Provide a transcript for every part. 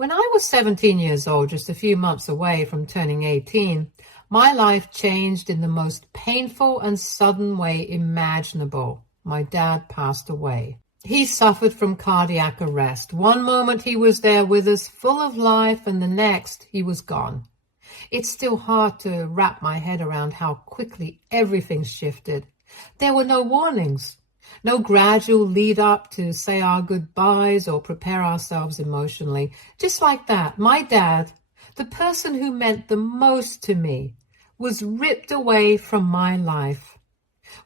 When I was 17 years old, just a few months away from turning 18, my life changed in the most painful and sudden way imaginable. My dad passed away. He suffered from cardiac arrest. One moment he was there with us, full of life, and the next he was gone. It's still hard to wrap my head around how quickly everything shifted. There were no warnings. No gradual lead up to say our goodbyes or prepare ourselves emotionally. Just like that, my dad, the person who meant the most to me, was ripped away from my life.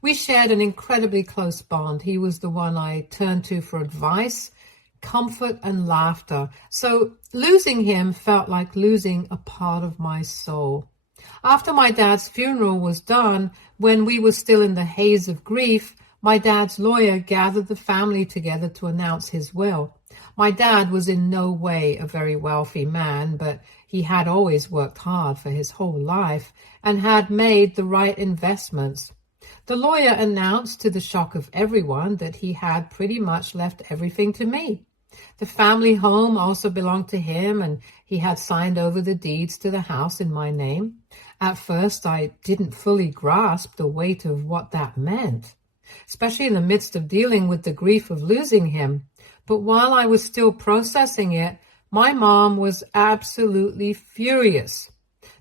We shared an incredibly close bond. He was the one I turned to for advice, comfort, and laughter. So losing him felt like losing a part of my soul. After my dad's funeral was done, when we were still in the haze of grief, my dad's lawyer gathered the family together to announce his will. My dad was in no way a very wealthy man, but he had always worked hard for his whole life and had made the right investments. The lawyer announced, to the shock of everyone, that he had pretty much left everything to me. The family home also belonged to him, and he had signed over the deeds to the house in my name. At first, I didn't fully grasp the weight of what that meant, especially in the midst of dealing with the grief of losing him. But while I was still processing it, my mom was absolutely furious.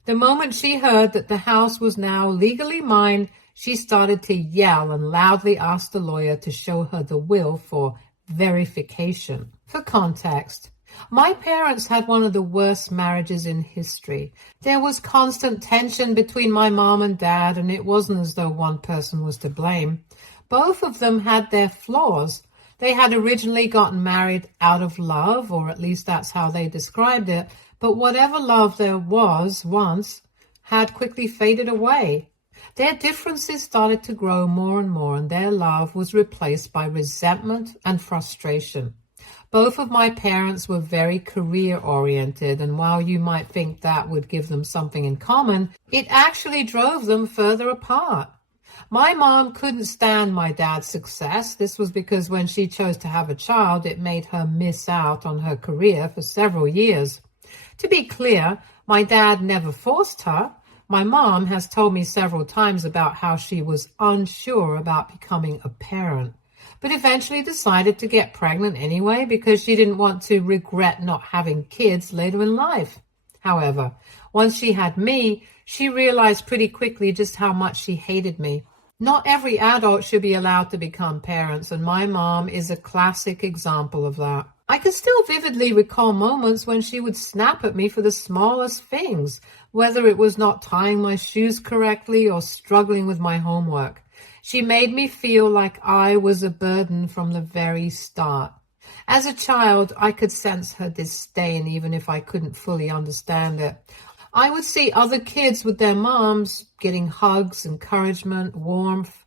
The moment she heard that the house was now legally mine, she started to yell and loudly ask the lawyer to show her the will for verification. For context, my parents had one of the worst marriages in history. There was constant tension between my mom and dad, and it wasn't as though one person was to blame. Both of them had their flaws. They had originally gotten married out of love, or at least that's how they described it, but whatever love there was once had quickly faded away. Their differences started to grow more and more, and their love was replaced by resentment and frustration. Both of my parents were very career-oriented, and while you might think that would give them something in common, it actually drove them further apart. My mom couldn't stand my dad's success. This was because when she chose to have a child, it made her miss out on her career for several years. To be clear, my dad never forced her. My mom has told me several times about how she was unsure about becoming a parent, but eventually decided to get pregnant anyway because she didn't want to regret not having kids later in life. However, once she had me, she realized pretty quickly just how much she hated me. Not every adult should be allowed to become parents, and my mom is a classic example of that. I can still vividly recall moments when she would snap at me for the smallest things, whether it was not tying my shoes correctly or struggling with my homework. She made me feel like I was a burden from the very start. As a child, I could sense her disdain even if I couldn't fully understand it. I would see other kids with their moms getting hugs, encouragement, warmth,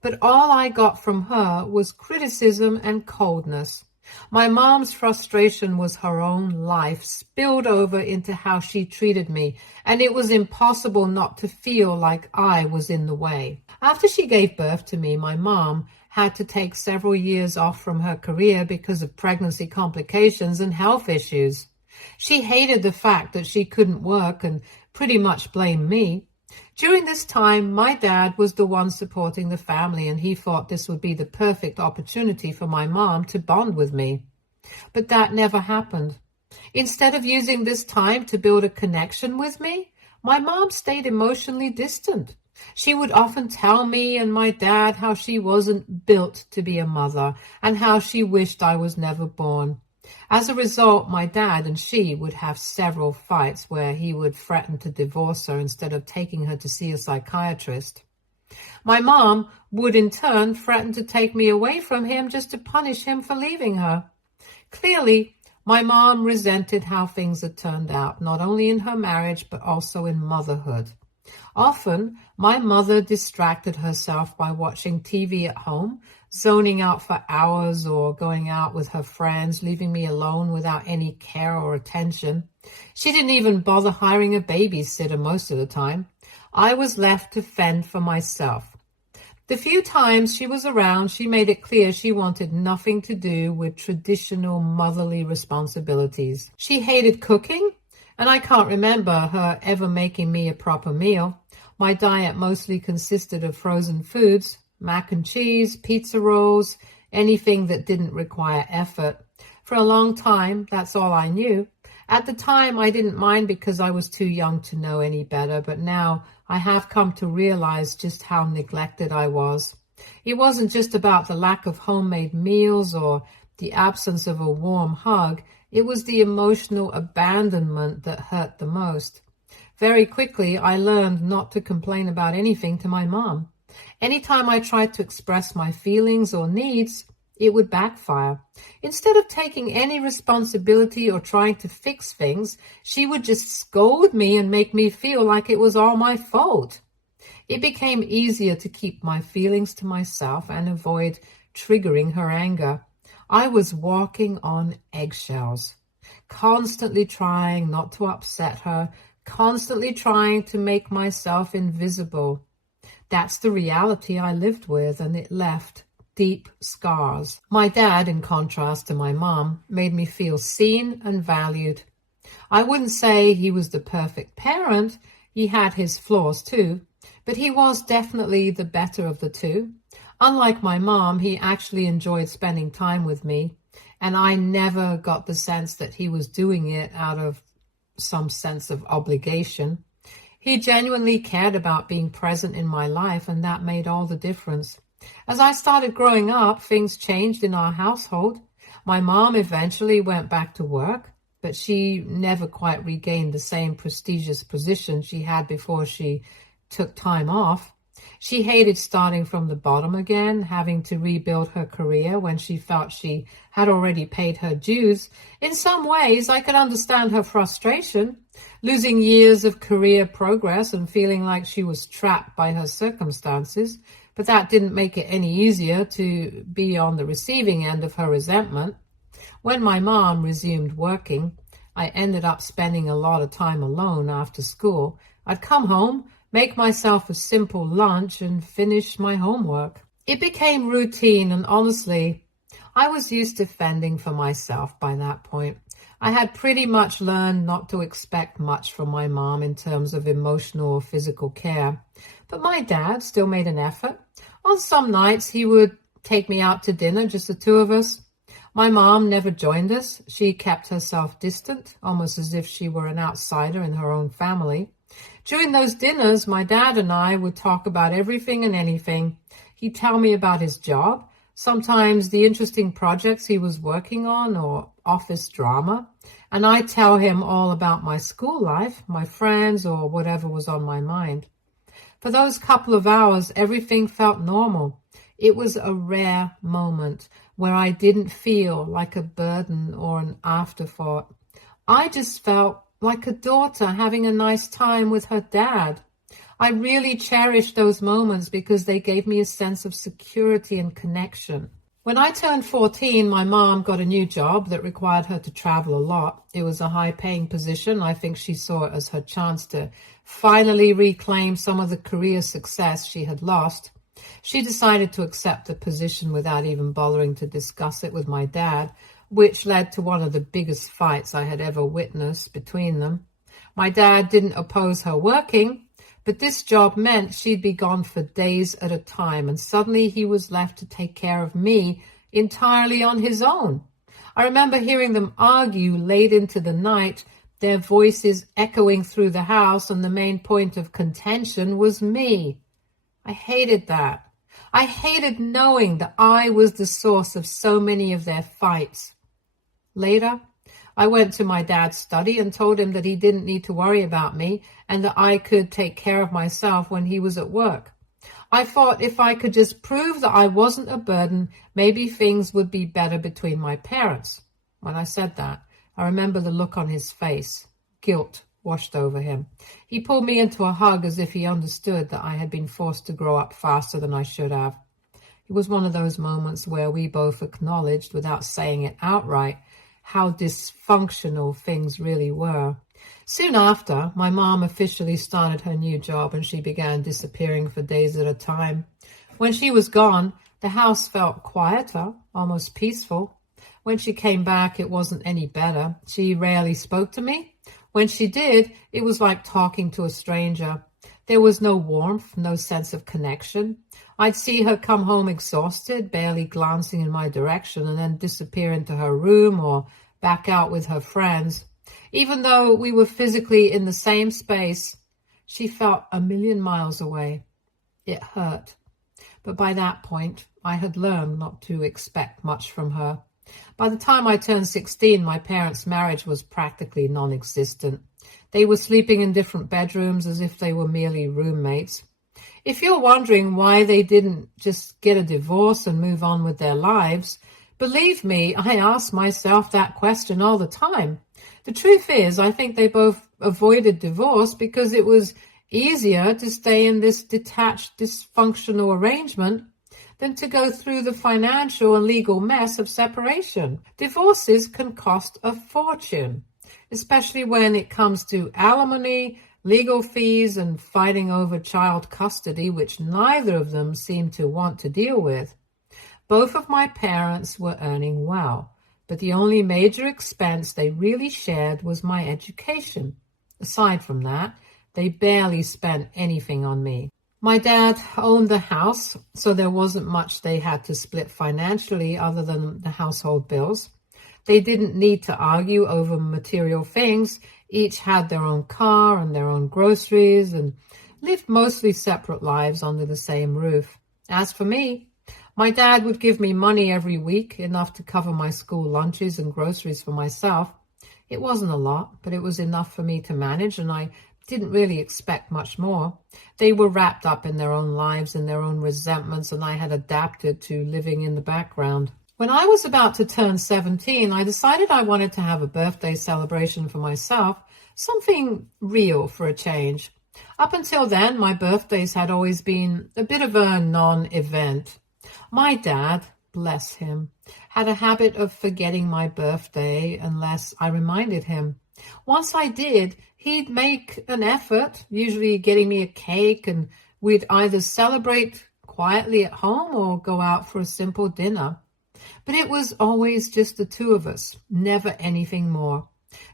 but all I got from her was criticism and coldness. My mom's frustration was her own life spilled over into how she treated me, and it was impossible not to feel like I was in the way. After she gave birth to me, my mom had to take several years off from her career because of pregnancy complications and health issues. She hated the fact that she couldn't work and pretty much blamed me. During this time, my dad was the one supporting the family, and he thought this would be the perfect opportunity for my mom to bond with me. But that never happened. Instead of using this time to build a connection with me, my mom stayed emotionally distant. She would often tell me and my dad how she wasn't built to be a mother and how she wished I was never born. As a result, my dad and she would have several fights where he would threaten to divorce her instead of taking her to see a psychiatrist. My mom would in turn threaten to take me away from him just to punish him for leaving her. Clearly, my mom resented how things had turned out, not only in her marriage, but also in motherhood. Often, my mother distracted herself by watching TV at home, zoning out for hours, or going out with her friends, leaving me alone without any care or attention. She didn't even bother hiring a babysitter most of the time. I was left to fend for myself. The few times she was around, she made it clear she wanted nothing to do with traditional motherly responsibilities. She hated cooking, and I can't remember her ever making me a proper meal. My diet mostly consisted of frozen foods, mac and cheese, pizza rolls, anything that didn't require effort. For a long time, that's all I knew. At the time, I didn't mind because I was too young to know any better, but now I have come to realize just how neglected I was. It wasn't just about the lack of homemade meals or the absence of a warm hug. It was the emotional abandonment that hurt the most. Very quickly, I learned not to complain about anything to my mom. Anytime I tried to express my feelings or needs, it would backfire. Instead of taking any responsibility or trying to fix things, she would just scold me and make me feel like it was all my fault. It became easier to keep my feelings to myself and avoid triggering her anger. I was walking on eggshells, constantly trying not to upset her, constantly trying to make myself invisible. That's the reality I lived with, and it left deep scars. My dad, in contrast to my mom, made me feel seen and valued. I wouldn't say he was the perfect parent. He had his flaws too, but he was definitely the better of the two. Unlike my mom, he actually enjoyed spending time with me, and I never got the sense that he was doing it out of some sense of obligation. He genuinely cared about being present in my life, and that made all the difference. As I started growing up, things changed in our household. My mom eventually went back to work, but she never quite regained the same prestigious position she had before she took time off. She hated starting from the bottom again, having to rebuild her career when she felt she had already paid her dues. In some ways, I could understand her frustration, losing years of career progress and feeling like she was trapped by her circumstances. But that didn't make it any easier to be on the receiving end of her resentment. When my mom resumed working, I ended up spending a lot of time alone after school. I'd come home, make myself a simple lunch, and finish my homework. It became routine, and honestly, I was used to fending for myself by that point. I had pretty much learned not to expect much from my mom in terms of emotional or physical care. But my dad still made an effort. On some nights, he would take me out to dinner, just the two of us. My mom never joined us. She kept herself distant, almost as if she were an outsider in her own family. During those dinners, my dad and I would talk about everything and anything. He'd tell me about his job, sometimes the interesting projects he was working on or office drama, and I'd tell him all about my school life, my friends, or whatever was on my mind. For those couple of hours, everything felt normal. It was a rare moment where I didn't feel like a burden or an afterthought. I just felt like a daughter having a nice time with her dad. I really cherished those moments because they gave me a sense of security and connection. When I turned 14, my mom got a new job that required her to travel a lot. It was a high-paying position. I think she saw it as her chance to finally reclaim some of the career success she had lost. She decided to accept the position without even bothering to discuss it with my dad, which led to one of the biggest fights I had ever witnessed between them. My dad didn't oppose her working, but this job meant she'd be gone for days at a time, and suddenly he was left to take care of me entirely on his own. I remember hearing them argue late into the night, their voices echoing through the house, and the main point of contention was me. I hated that. I hated knowing that I was the source of so many of their fights. Later, I went to my dad's study and told him that he didn't need to worry about me and that I could take care of myself when he was at work. I thought if I could just prove that I wasn't a burden, maybe things would be better between my parents. When I said that, I remember the look on his face. Guilt washed over him. He pulled me into a hug as if he understood that I had been forced to grow up faster than I should have. It was one of those moments where we both acknowledged, without saying it outright, how dysfunctional things really were. Soon after, my mom officially started her new job and she began disappearing for days at a time. When she was gone, the house felt quieter, almost peaceful. When she came back, it wasn't any better. She rarely spoke to me. When she did, it was like talking to a stranger. There was no warmth, no sense of connection. I'd see her come home exhausted, barely glancing in my direction, and then disappear into her room or back out with her friends. Even though we were physically in the same space, she felt a million miles away. It hurt. But by that point, I had learned not to expect much from her. By the time I turned 16, my parents' marriage was practically non-existent. They were sleeping in different bedrooms as if they were merely roommates. If you're wondering why they didn't just get a divorce and move on with their lives, believe me, I ask myself that question all the time. The truth is, I think they both avoided divorce because it was easier to stay in this detached, dysfunctional arrangement than to go through the financial and legal mess of separation. Divorces can cost a fortune, especially when it comes to alimony, legal fees, and fighting over child custody, which neither of them seem to want to deal with. Both of my parents were earning well, but the only major expense they really shared was my education. Aside from that, they barely spent anything on me. My dad owned the house, so there wasn't much they had to split financially other than the household bills. They didn't need to argue over material things. Each had their own car and their own groceries and lived mostly separate lives under the same roof. As for me, my dad would give me money every week, enough to cover my school lunches and groceries for myself. It wasn't a lot, but it was enough for me to manage, and I didn't really expect much more. They were wrapped up in their own lives and their own resentments, and I had adapted to living in the background. When I was about to turn 17, I decided I wanted to have a birthday celebration for myself, something real for a change. Up until then, my birthdays had always been a bit of a non-event. My dad, bless him, had a habit of forgetting my birthday unless I reminded him. Once I did, he'd make an effort, usually getting me a cake, and we'd either celebrate quietly at home or go out for a simple dinner. But it was always just the two of us, never anything more.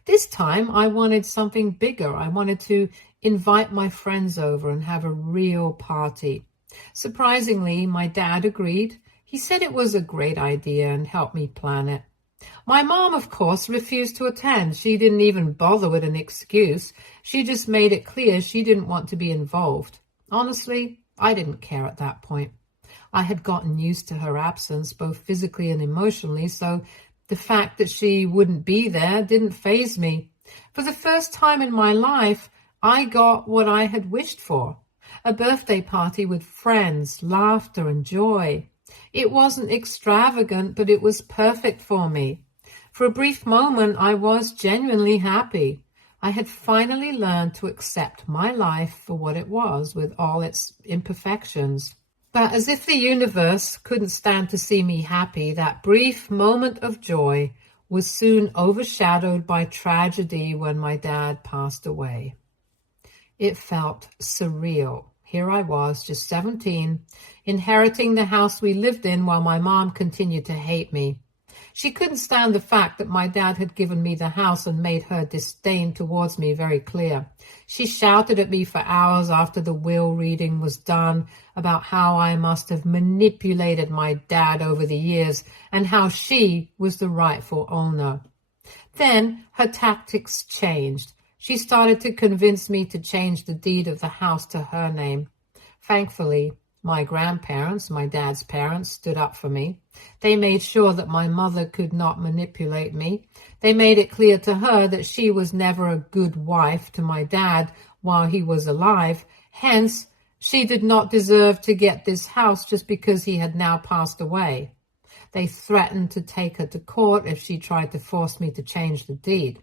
This time I wanted something bigger. I wanted to invite my friends over and have a real party. Surprisingly, my dad agreed. He said it was a great idea and helped me plan it. My mom, of course, refused to attend. She didn't even bother with an excuse. She just made it clear she didn't want to be involved. Honestly, I didn't care at that point. I had gotten used to her absence, both physically and emotionally, so the fact that she wouldn't be there didn't faze me. For the first time in my life, I got what I had wished for. A birthday party with friends, laughter, and joy. It wasn't extravagant, but it was perfect for me. For a brief moment, I was genuinely happy. I had finally learned to accept my life for what it was, with all its imperfections. But as if the universe couldn't stand to see me happy, that brief moment of joy was soon overshadowed by tragedy when my dad passed away. It felt surreal. Here I was, just 17, inheriting the house we lived in while my mom continued to hate me. She couldn't stand the fact that my dad had given me the house and made her disdain towards me very clear. She shouted at me for hours after the will reading was done about how I must have manipulated my dad over the years and how she was the rightful owner. Then her tactics changed. She started to convince me to change the deed of the house to her name. Thankfully, my grandparents, my dad's parents, stood up for me. They made sure that my mother could not manipulate me. They made it clear to her that she was never a good wife to my dad while he was alive. Hence, she did not deserve to get this house just because he had now passed away. They threatened to take her to court if she tried to force me to change the deed.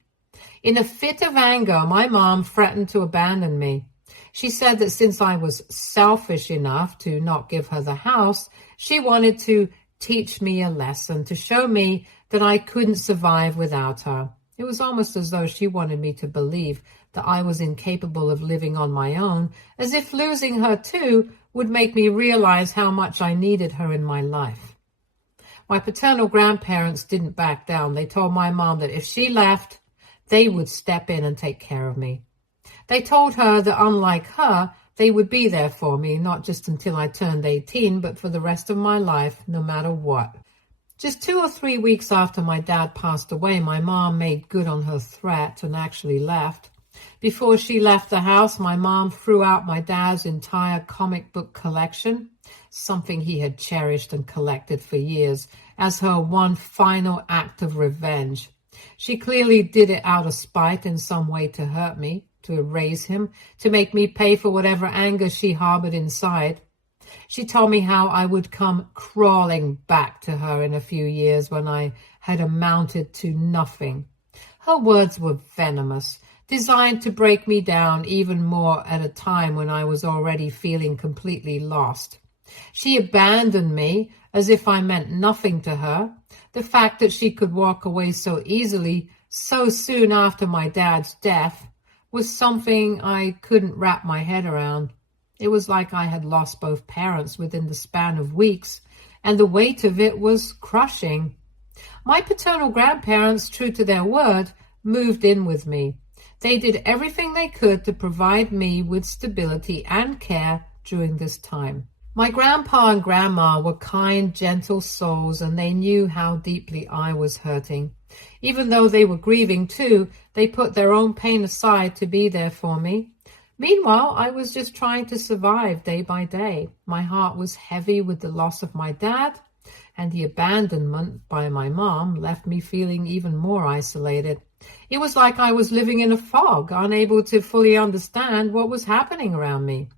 In a fit of anger, my mom threatened to abandon me. She said that since I was selfish enough to not give her the house, she wanted to teach me a lesson, to show me that I couldn't survive without her. It was almost as though she wanted me to believe that I was incapable of living on my own, as if losing her too would make me realize how much I needed her in my life. My paternal grandparents didn't back down. They told my mom that if she left, they would step in and take care of me. They told her that unlike her, they would be there for me, not just until I turned 18, but for the rest of my life, no matter what. Just 2 or 3 weeks after my dad passed away, my mom made good on her threat and actually left. Before she left the house, my mom threw out my dad's entire comic book collection, something he had cherished and collected for years, as her one final act of revenge. She clearly did it out of spite in some way to hurt me, to erase him, to make me pay for whatever anger she harbored inside. She told me how I would come crawling back to her in a few years when I had amounted to nothing. Her words were venomous, designed to break me down even more at a time when I was already feeling completely lost. She abandoned me as if I meant nothing to her. The fact that she could walk away so easily, so soon after my dad's death, was something I couldn't wrap my head around. It was like I had lost both parents within the span of weeks, and the weight of it was crushing. My paternal grandparents, true to their word, moved in with me. They did everything they could to provide me with stability and care during this time. My grandpa and grandma were kind, gentle souls, and they knew how deeply I was hurting. Even though they were grieving too, they put their own pain aside to be there for me. Meanwhile, I was just trying to survive day by day. My heart was heavy with the loss of my dad, and the abandonment by my mom left me feeling even more isolated. It was like I was living in a fog, unable to fully understand what was happening around me.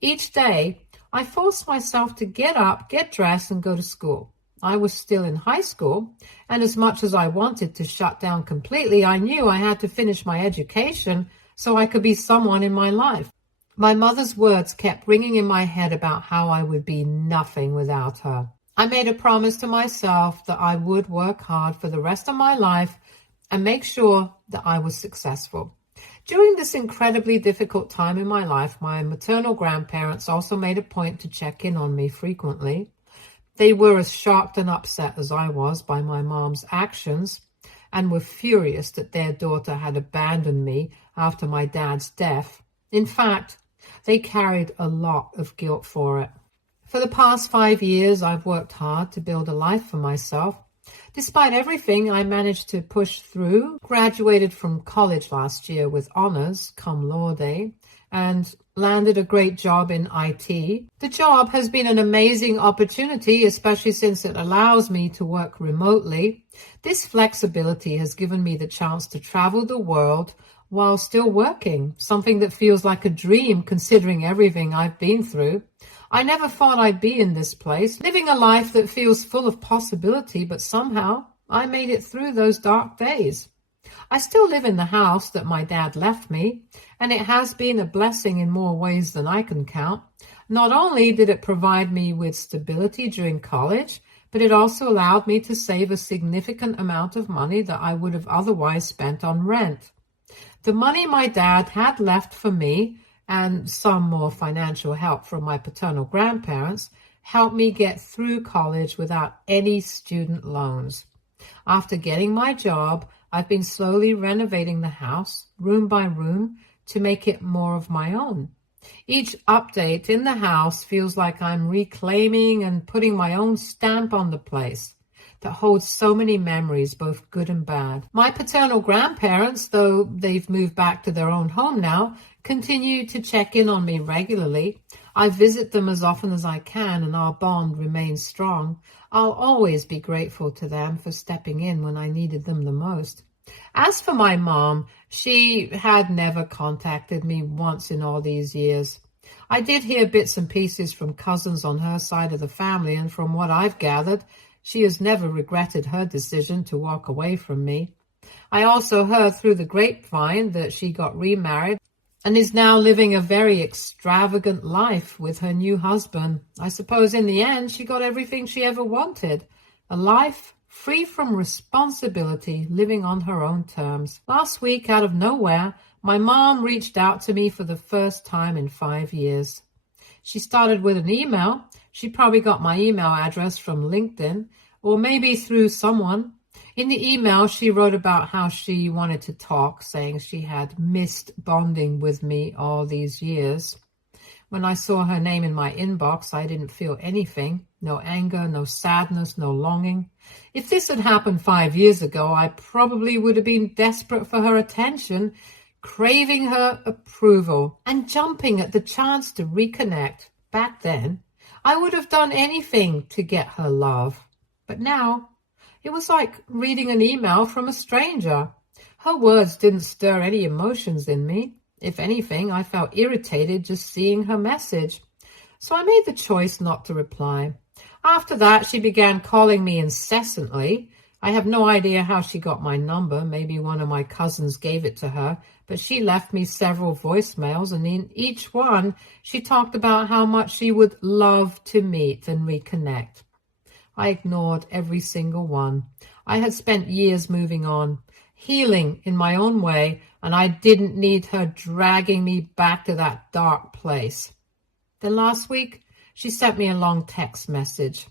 Each day, I forced myself to get up, get dressed, and go to school. I was still in high school, and as much as I wanted to shut down completely, I knew I had to finish my education so I could be someone in my life. My mother's words kept ringing in my head about how I would be nothing without her. I made a promise to myself that I would work hard for the rest of my life and make sure that I was successful. During this incredibly difficult time in my life, my maternal grandparents also made a point to check in on me frequently. They were as shocked and upset as I was by my mom's actions and were furious that their daughter had abandoned me after my dad's death. In fact, they carried a lot of guilt for it. For the past 5 years, I've worked hard to build a life for myself. Despite everything, I managed to push through, graduated from college last year with honors, cum laude, and landed a great job in IT. The job has been an amazing opportunity, especially since it allows me to work remotely. This flexibility has given me the chance to travel the world while still working, something that feels like a dream considering everything I've been through. I never thought I'd be in this place, living a life that feels full of possibility, but somehow I made it through those dark days. I still live in the house that my dad left me, and it has been a blessing in more ways than I can count. Not only did it provide me with stability during college, but it also allowed me to save a significant amount of money that I would have otherwise spent on rent. The money my dad had left for me, and some more financial help from my paternal grandparents, helped me get through college without any student loans. After getting my job, I've been slowly renovating the house, room by room, to make it more of my own. Each update in the house feels like I'm reclaiming and putting my own stamp on the place that holds so many memories, both good and bad. My paternal grandparents, though they've moved back to their own home now, continue to check in on me regularly. I visit them as often as I can, and our bond remains strong. I'll always be grateful to them for stepping in when I needed them the most. As for my mom, she had never contacted me once in all these years. I did hear bits and pieces from cousins on her side of the family, and from what I've gathered, she has never regretted her decision to walk away from me. I also heard through the grapevine that she got remarried and is now living a very extravagant life with her new husband. I suppose in the end she got everything she ever wanted, a life free from responsibility, living on her own terms. Last week, out of nowhere, my mom reached out to me for the first time in 5 years. She started with an email. She probably got my email address from LinkedIn or maybe through someone. In the email, she wrote about how she wanted to talk, saying she had missed bonding with me all these years. When I saw her name in my inbox, I didn't feel anything. No anger, no sadness, no longing. If this had happened 5 years ago, I probably would have been desperate for her attention, craving her approval, and jumping at the chance to reconnect. Back then, I would have done anything to get her love. But now, it was like reading an email from a stranger. Her words didn't stir any emotions in me. If anything, I felt irritated just seeing her message. So I made the choice not to reply. After that, she began calling me incessantly. I have no idea how she got my number. Maybe one of my cousins gave it to her. But she left me several voicemails, and in each one, she talked about how much she would love to meet and reconnect. I ignored every single one. I had spent years moving on, healing in my own way, and I didn't need her dragging me back to that dark place. Then last week, she sent me a long text message.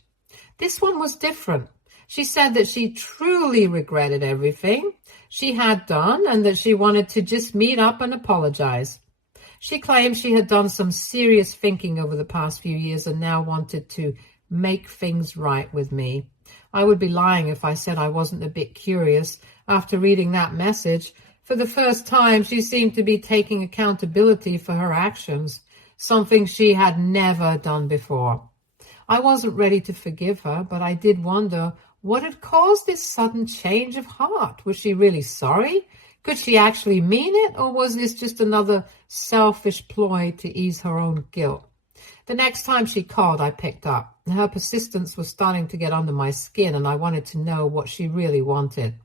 This one was different. She said that she truly regretted everything she had done and that she wanted to just meet up and apologize. She claimed she had done some serious thinking over the past few years and now wanted to make things right with me. I would be lying if I said I wasn't a bit curious. After reading that message, for the first time, she seemed to be taking accountability for her actions, something she had never done before. I wasn't ready to forgive her, but I did wonder what had caused this sudden change of heart. Was she really sorry? Could she actually mean it, or was this just another selfish ploy to ease her own guilt? The next time she called, I picked up. Her persistence was starting to get under my skin, and I wanted to know what she really wanted.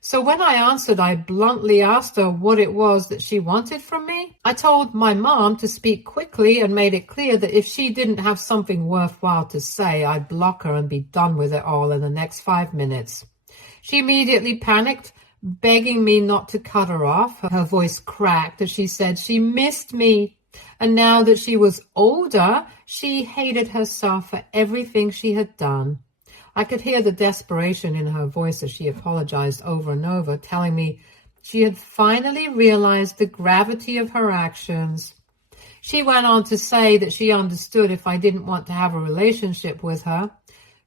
So when I answered, I bluntly asked her what it was that she wanted from me. I told my mom to speak quickly and made it clear that if she didn't have something worthwhile to say, I'd block her and be done with it all in the next 5 minutes. She immediately panicked, begging me not to cut her off. Her voice cracked as she said she missed me. And now that she was older, she hated herself for everything she had done. I could hear the desperation in her voice as she apologized over and over, telling me she had finally realized the gravity of her actions. She went on to say that she understood if I didn't want to have a relationship with her.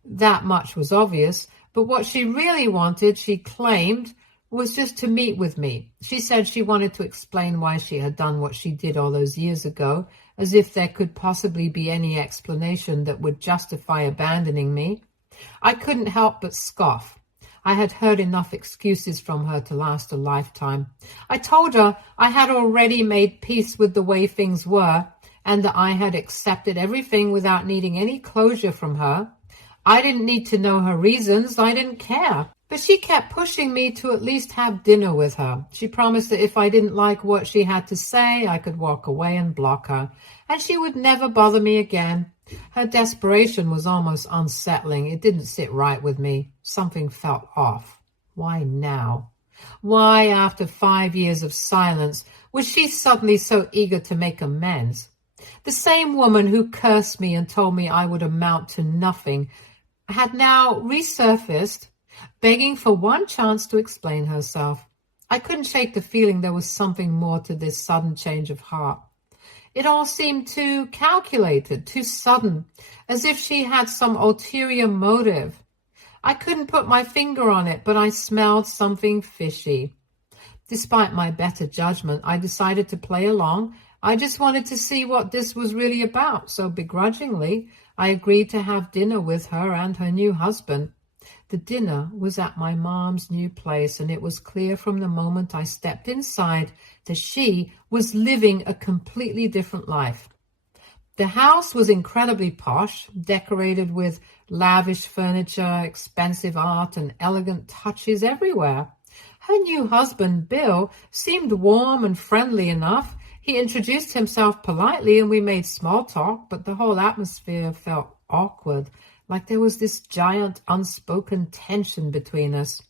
That much was obvious, but what she really wanted, she claimed, was just to meet with me. She said she wanted to explain why she had done what she did all those years ago, as if there could possibly be any explanation that would justify abandoning me. I couldn't help but scoff. I had heard enough excuses from her to last a lifetime. I told her I had already made peace with the way things were and that I had accepted everything without needing any closure from her. I didn't need to know her reasons. I didn't care. But she kept pushing me to at least have dinner with her. She promised that if I didn't like what she had to say, I could walk away and block her, and she would never bother me again. Her desperation was almost unsettling. It didn't sit right with me. Something felt off. Why now? Why, after 5 years of silence, was she suddenly so eager to make amends? The same woman who cursed me and told me I would amount to nothing had now resurfaced, begging for one chance to explain herself. I couldn't shake the feeling there was something more to this sudden change of heart. It all seemed too calculated, too sudden, as if she had some ulterior motive. I couldn't put my finger on it, but I smelled something fishy. Despite my better judgment, I decided to play along. I just wanted to see what this was really about, so begrudgingly, I agreed to have dinner with her and her new husband. The dinner was at my mom's new place, and it was clear from the moment I stepped inside that she was living a completely different life. The house was incredibly posh, decorated with lavish furniture, expensive art, and elegant touches everywhere. Her new husband, Bill, seemed warm and friendly enough. He introduced himself politely, and we made small talk, but the whole atmosphere felt awkward, like there was this giant unspoken tension between us.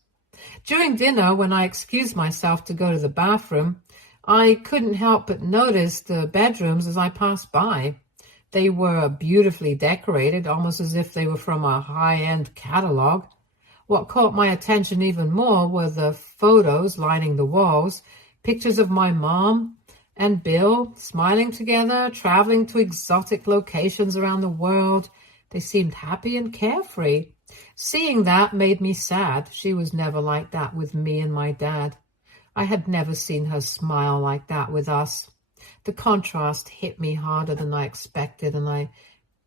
During dinner, when I excused myself to go to the bathroom, I couldn't help but notice the bedrooms as I passed by. They were beautifully decorated, almost as if they were from a high-end catalog. What caught my attention even more were the photos lining the walls, pictures of my mom and Bill smiling together, traveling to exotic locations around the world. They seemed happy and carefree. Seeing that made me sad. She was never like that with me and my dad. I had never seen her smile like that with us. The contrast hit me harder than I expected, and I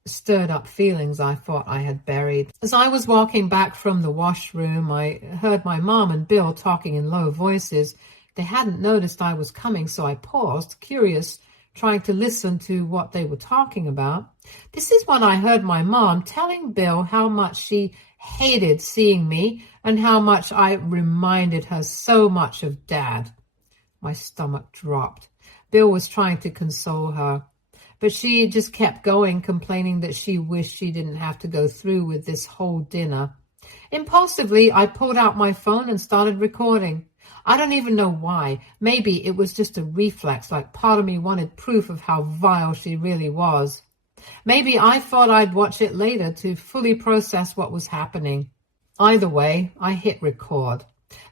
stirred up feelings I thought I had buried. As I was walking back from the washroom, I heard my mom and Bill talking in low voices. They hadn't noticed I was coming, so I paused, curious, trying to listen to what they were talking about. This is when I heard my mom telling Bill how much she hated seeing me and how much I reminded her so much of Dad. My stomach dropped. Bill was trying to console her, but she just kept going, complaining that she wished she didn't have to go through with this whole dinner. Impulsively, I pulled out my phone and started recording. I don't even know why. Maybe it was just a reflex, like part of me wanted proof of how vile she really was. Maybe I thought I'd watch it later to fully process what was happening. Either way, I hit record.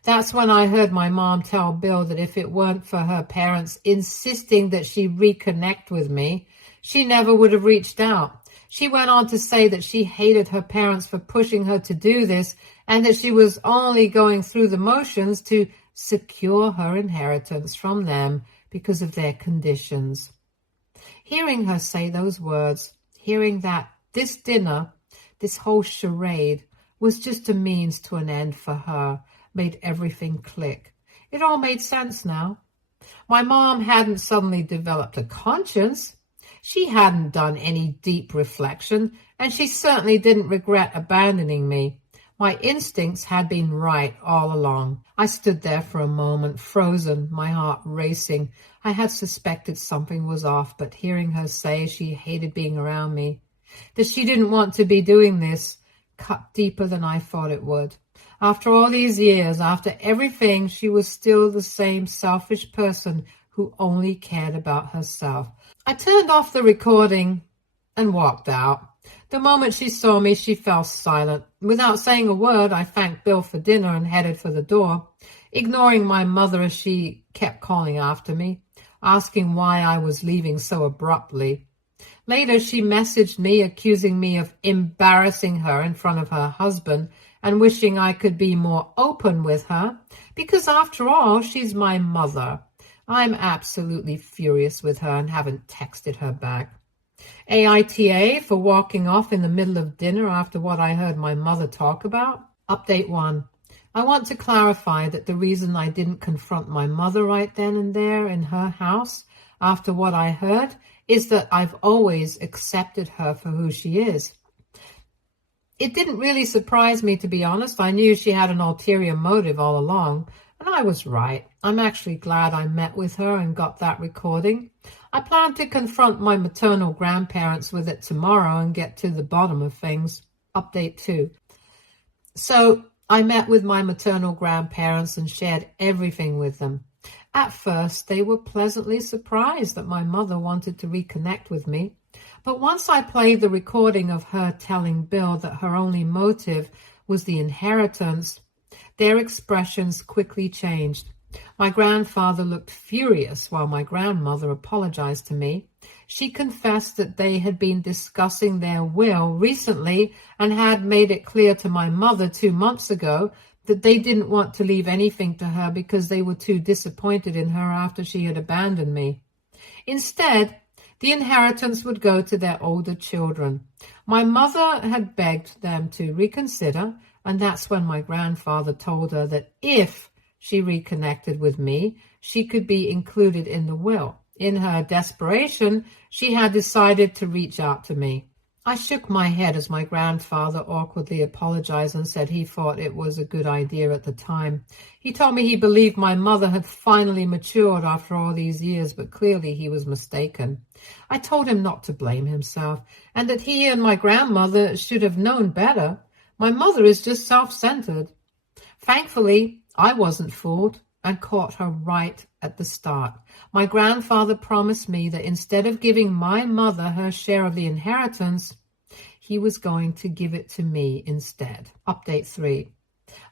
That's when I heard my mom tell Bill that if it weren't for her parents insisting that she reconnect with me, she never would have reached out. She went on to say that she hated her parents for pushing her to do this and that she was only going through the motions to secure her inheritance from them because of their conditions. Hearing her say those words, hearing that this dinner, this whole charade, was just a means to an end for her, made everything click. It all made sense now. My mom hadn't suddenly developed a conscience. She hadn't done any deep reflection, and she certainly didn't regret abandoning me. My instincts had been right all along. I stood there for a moment, frozen, my heart racing. I had suspected something was off, but hearing her say she hated being around me, that she didn't want to be doing this, cut deeper than I thought it would. After all these years, after everything, she was still the same selfish person who only cared about herself. I turned off the recording and walked out. The moment she saw me, she fell silent. Without saying a word, I thanked Bill for dinner and headed for the door, ignoring my mother as she kept calling after me, asking why I was leaving so abruptly. Later, she messaged me, accusing me of embarrassing her in front of her husband and wishing I could be more open with her, because after all, she's my mother. I'm absolutely furious with her and haven't texted her back. AITA for walking off in the middle of dinner after what I heard my mother talk about. Update 1. I want to clarify that the reason I didn't confront my mother right then and there in her house after what I heard is that I've always accepted her for who she is. It didn't really surprise me, to be honest. I knew she had an ulterior motive all along, and I was right. I'm actually glad I met with her and got that recording. I plan to confront my maternal grandparents with it tomorrow and get to the bottom of things. Update 2. So I met with my maternal grandparents and shared everything with them. At first, they were pleasantly surprised that my mother wanted to reconnect with me. But once I played the recording of her telling Bill that her only motive was the inheritance, their expressions quickly changed. My grandfather looked furious while my grandmother apologized to me. She confessed that they had been discussing their will recently and had made it clear to my mother 2 months ago that they didn't want to leave anything to her because they were too disappointed in her after she had abandoned me. Instead, the inheritance would go to their older children. My mother had begged them to reconsider, and that's when my grandfather told her that if she reconnected with me, she could be included in the will. In her desperation, she had decided to reach out to me. I shook my head as my grandfather awkwardly apologized and said he thought it was a good idea at the time. He told me he believed my mother had finally matured after all these years, but clearly he was mistaken. I told him not to blame himself, and that he and my grandmother should have known better. My mother is just self-centered. Thankfully, I wasn't fooled and caught her right at the start. My grandfather promised me that instead of giving my mother her share of the inheritance, he was going to give it to me instead. Update 3.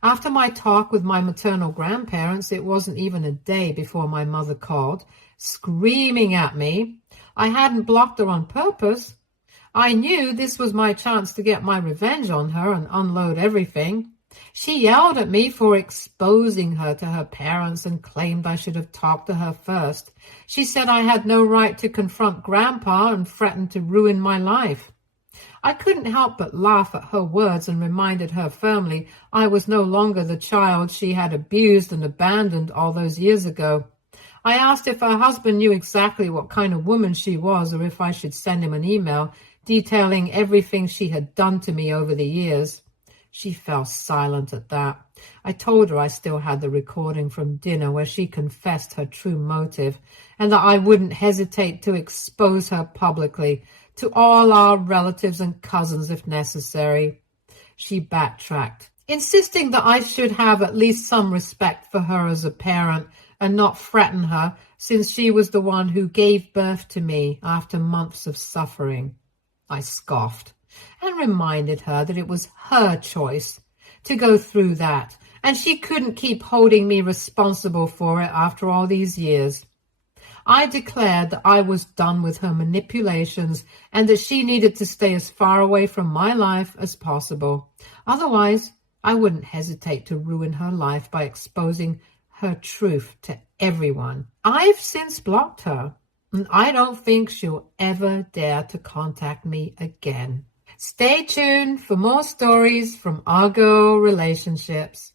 After my talk with my maternal grandparents, it wasn't even a day before my mother called, screaming at me. I hadn't blocked her on purpose. I knew this was my chance to get my revenge on her and unload everything. She yelled at me for exposing her to her parents and claimed I should have talked to her first. She said I had no right to confront Grandpa and threatened to ruin my life. I couldn't help but laugh at her words and reminded her firmly I was no longer the child she had abused and abandoned all those years ago. I asked if her husband knew exactly what kind of woman she was or if I should send him an email detailing everything she had done to me over the years. She fell silent at that. I told her I still had the recording from dinner where she confessed her true motive and that I wouldn't hesitate to expose her publicly to all our relatives and cousins if necessary. She backtracked, insisting that I should have at least some respect for her as a parent and not threaten her since she was the one who gave birth to me after months of suffering. I scoffed and reminded her that it was her choice to go through that, and she couldn't keep holding me responsible for it after all these years. I declared that I was done with her manipulations and that she needed to stay as far away from my life as possible. Otherwise, I wouldn't hesitate to ruin her life by exposing her truth to everyone. I've since blocked her, and I don't think she'll ever dare to contact me again. Stay tuned for more stories from Argo Relationships.